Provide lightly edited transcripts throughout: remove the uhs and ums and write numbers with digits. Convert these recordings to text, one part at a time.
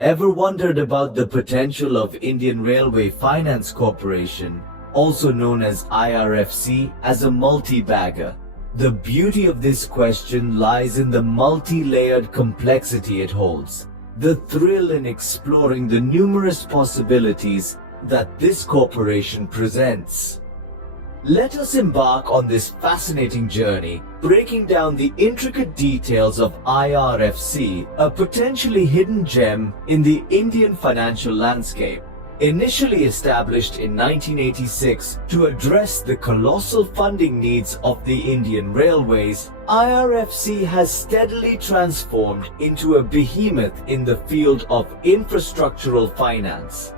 Ever wondered about the potential of Indian Railway Finance Corporation, also known as IRFC, as a multi-bagger? The beauty of this question lies in the multi-layered complexity it holds, the thrill in exploring the numerous possibilities that this corporation presents. Let us embark on this fascinating journey, breaking down the intricate details of IRFC, a potentially hidden gem in the Indian financial landscape. Initially established in 1986 to address the colossal funding needs of the Indian Railways, IRFC has steadily transformed into a behemoth in the field of infrastructural finance.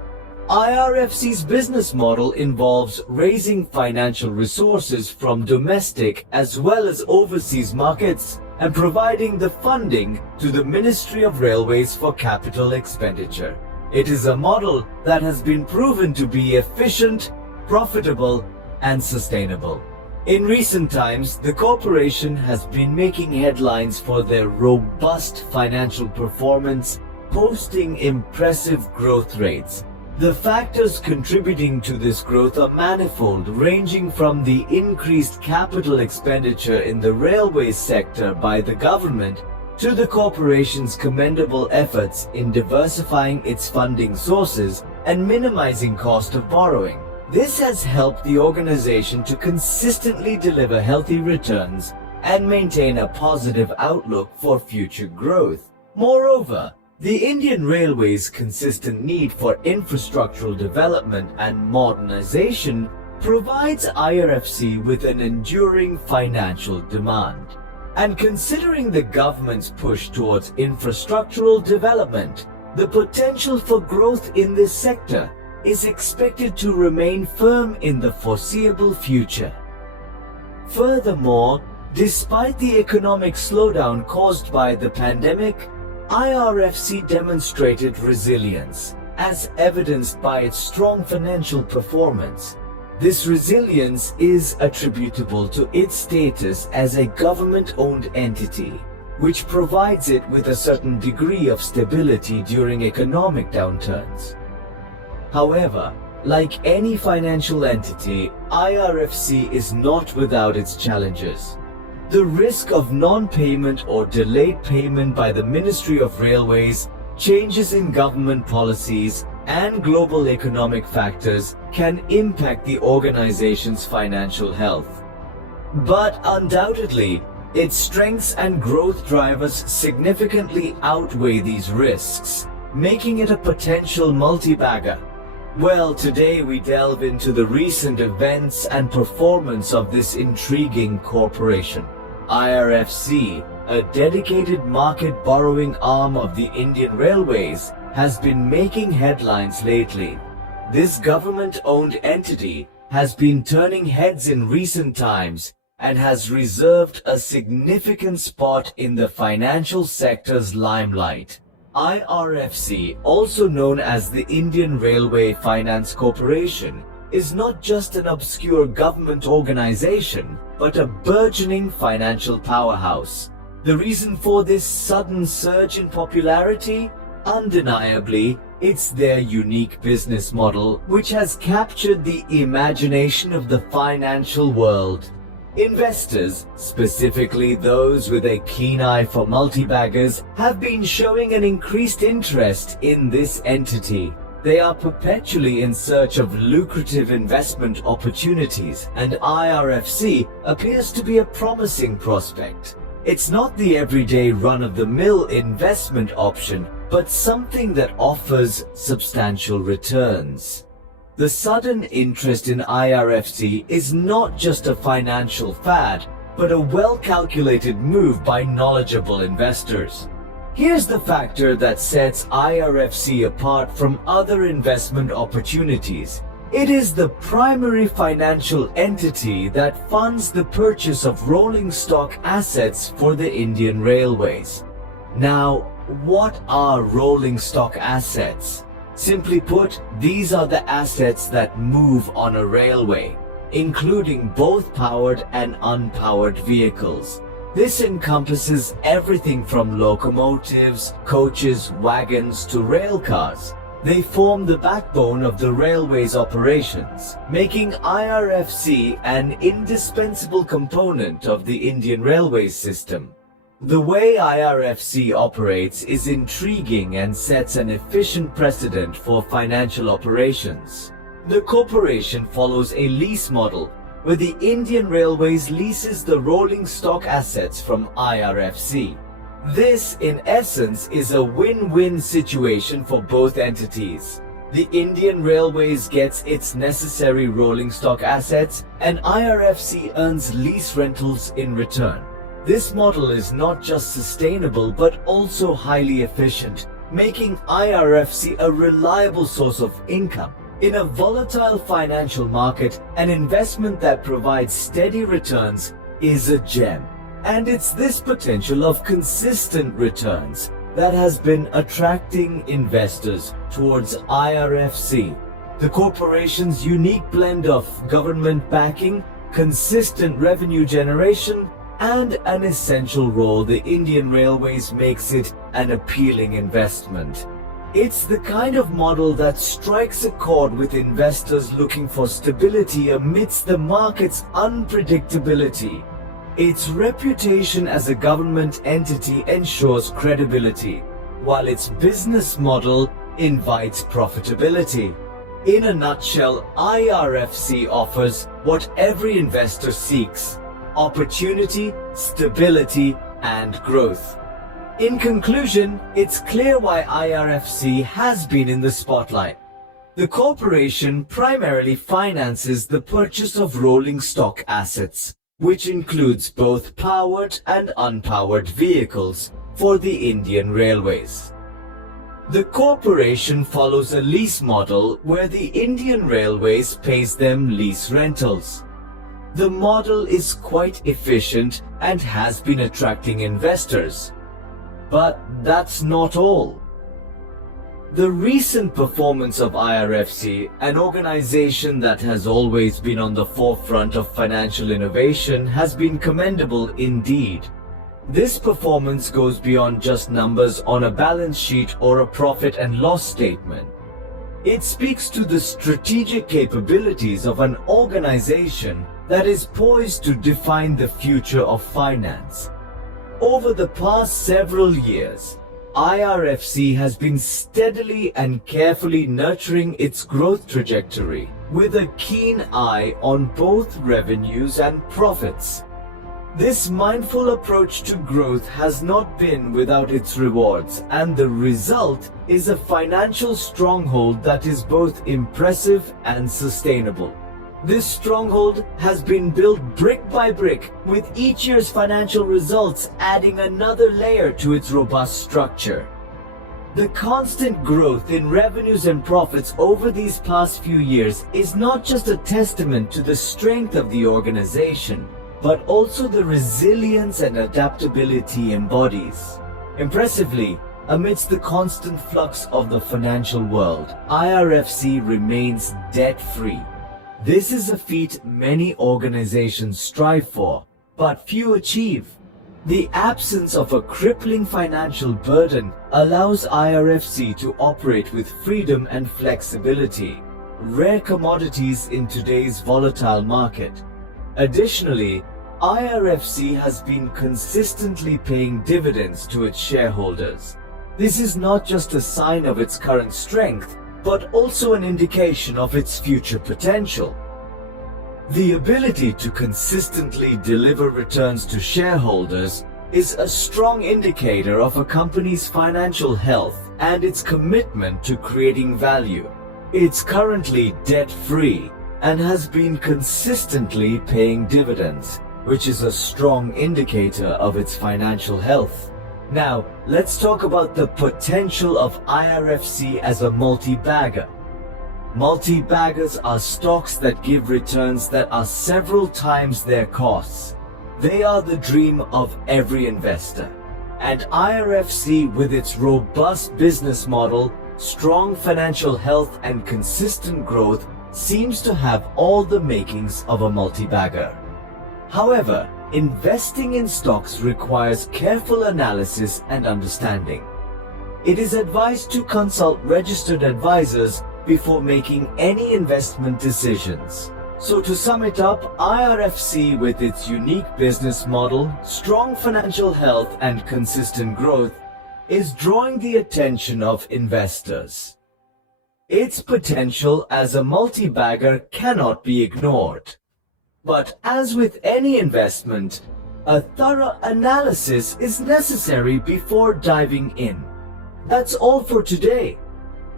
IRFC's business model involves raising financial resources from domestic as well as overseas markets and providing the funding to the Ministry of Railways for capital expenditure. It is a model that has been proven to be efficient, profitable, and sustainable. In recent times, the corporation has been making headlines for their robust financial performance, posting impressive growth rates. The factors contributing to this growth are manifold, ranging from the increased capital expenditure in the railway sector by the government to the corporation's commendable efforts in diversifying its funding sources and minimizing cost of borrowing. This has helped the organization to consistently deliver healthy returns and maintain a positive outlook for future growth. Moreover, the Indian Railways' consistent need for infrastructural development and modernization provides IRFC with an enduring financial demand. And considering the government's push towards infrastructural development, the potential for growth in this sector is expected to remain firm in the foreseeable future. Furthermore, despite the economic slowdown caused by the pandemic, IRFC demonstrated resilience, as evidenced by its strong financial performance. This resilience is attributable to its status as a government-owned entity, which provides it with a certain degree of stability during economic downturns. However, like any financial entity, IRFC is not without its challenges. The risk of non-payment or delayed payment by the Ministry of Railways, changes in government policies, and global economic factors can impact the organization's financial health. But undoubtedly, its strengths and growth drivers significantly outweigh these risks, making it a potential multi-bagger. Well, today we delve into the recent events and performance of this intriguing corporation. IRFC, a dedicated market borrowing arm of the Indian Railways, has been making headlines lately. This government-owned entity has been turning heads in recent times and has reserved a significant spot in the financial sector's limelight. IRFC, also known as the Indian Railway Finance Corporation, is not just an obscure government organization, but a burgeoning financial powerhouse. The reason for this sudden surge in popularity? Undeniably, it's their unique business model, which has captured the imagination of the financial world. Investors, specifically those with a keen eye for multi-baggers, have been showing an increased interest in this entity. They are perpetually in search of lucrative investment opportunities, and IRFC appears to be a promising prospect. It's not the everyday run-of-the-mill investment option, but something that offers substantial returns. The sudden interest in IRFC is not just a financial fad, but a well-calculated move by knowledgeable investors. Here's the factor that sets IRFC apart from other investment opportunities. It is the primary financial entity that funds the purchase of rolling stock assets for the Indian Railways. Now, what are rolling stock assets? Simply put, these are the assets that move on a railway, including both powered and unpowered vehicles. This encompasses everything from locomotives, coaches, wagons to rail cars. They form the backbone of the railway's operations, making IRFC an indispensable component of the Indian railway system. The way IRFC operates is intriguing and sets an efficient precedent for financial operations. The corporation follows a lease model, where the Indian Railways leases the rolling stock assets from IRFC. This, in essence, is a win-win situation for both entities. The Indian Railways gets its necessary rolling stock assets, and IRFC earns lease rentals in return. This model is not just sustainable but also highly efficient, making IRFC a reliable source of income. In a volatile financial market, an investment that provides steady returns is a gem. And it's this potential of consistent returns that has been attracting investors towards IRFC. The corporation's unique blend of government backing, consistent revenue generation, and an essential role the Indian Railways makes it an appealing investment. It's the kind of model that strikes a chord with investors looking for stability amidst the market's unpredictability. Its reputation as a government entity ensures credibility, while its business model invites profitability. In a nutshell, IRFC offers what every investor seeks: opportunity, stability, and growth. In conclusion, it's clear why IRFC has been in the spotlight. The corporation primarily finances the purchase of rolling stock assets, which includes both powered and unpowered vehicles for the Indian Railways. The corporation follows a lease model where the Indian Railways pays them lease rentals. The model is quite efficient and has been attracting investors. But that's not all. The recent performance of IRFC, an organization that has always been on the forefront of financial innovation, has been commendable indeed. This performance goes beyond just numbers on a balance sheet or a profit and loss statement. It speaks to the strategic capabilities of an organization that is poised to define the future of finance. Over the past several years, IRFC has been steadily and carefully nurturing its growth trajectory, with a keen eye on both revenues and profits. This mindful approach to growth has not been without its rewards, and the result is a financial stronghold that is both impressive and sustainable. This stronghold has been built brick by brick, with each year's financial results adding another layer to its robust structure. The constant growth in revenues and profits over these past few years is not just a testament to the strength of the organization, but also the resilience and adaptability embodies. Impressively, amidst the constant flux of the financial world, IRFC remains debt-free. This is a feat many organizations strive for, but few achieve. The absence of a crippling financial burden allows IRFC to operate with freedom and flexibility, rare commodities in today's volatile market. Additionally, IRFC has been consistently paying dividends to its shareholders. This is not just a sign of its current strength, but also an indication of its future potential. The ability to consistently deliver returns to shareholders is a strong indicator of a company's financial health and its commitment to creating value. It's currently debt-free and has been consistently paying dividends, which is a strong indicator of its financial health. Now, let's talk about the potential of IRFC as a multi-bagger. Multi-baggers are stocks that give returns that are several times their costs. They are the dream of every investor. And IRFC, with its robust business model, strong financial health, and consistent growth, seems to have all the makings of a multi-bagger. However, Investing in stocks requires careful analysis and understanding. It is advised to consult registered advisors before making any investment decisions. So to sum it up, IRFC, with its unique business model, strong financial health and consistent growth, is drawing the attention of investors. Its potential as a multi-bagger cannot be ignored. But as with any investment, a thorough analysis is necessary before diving in. That's all for today.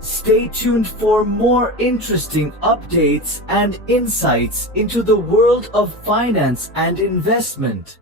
Stay tuned for more interesting updates and insights into the world of finance and investment.